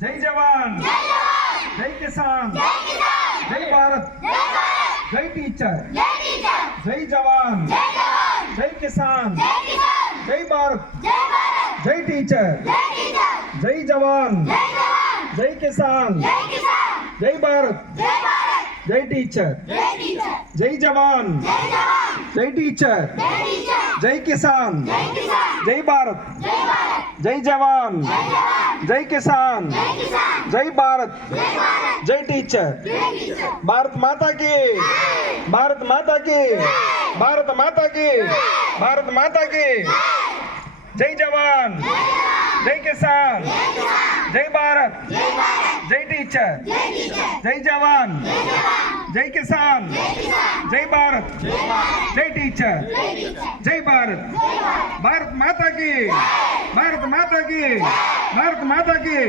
జై జవాన్, జై కిసాన్, జై భారత్, జై టీచర్, జై జవాన్, జై కిసాన్, జై భారత్, జై టీచర్, జై జవాన్, జై కిసాన్, జై భారత్, జై టీచర్, జై జవాన్, జై టీచర్, జై కిసాన్, జై భారత్, జై జవాన్, జై కిసాన్, జై భారత్, జై టీచర్. భారత్ మాతా की, భారత్ మాతా की, భారత్ మాతా की, భారత్ మాతా की. జై జవాన్, జై కిసాన్, జై భారత్, జై టీచర్, జై జవాన్, జై కిసాన్, జై భారత్, జై టీచర్, జై భారత్. భారత్ మాతా की, భారత్ మాతా की, భారత్ మాతా की.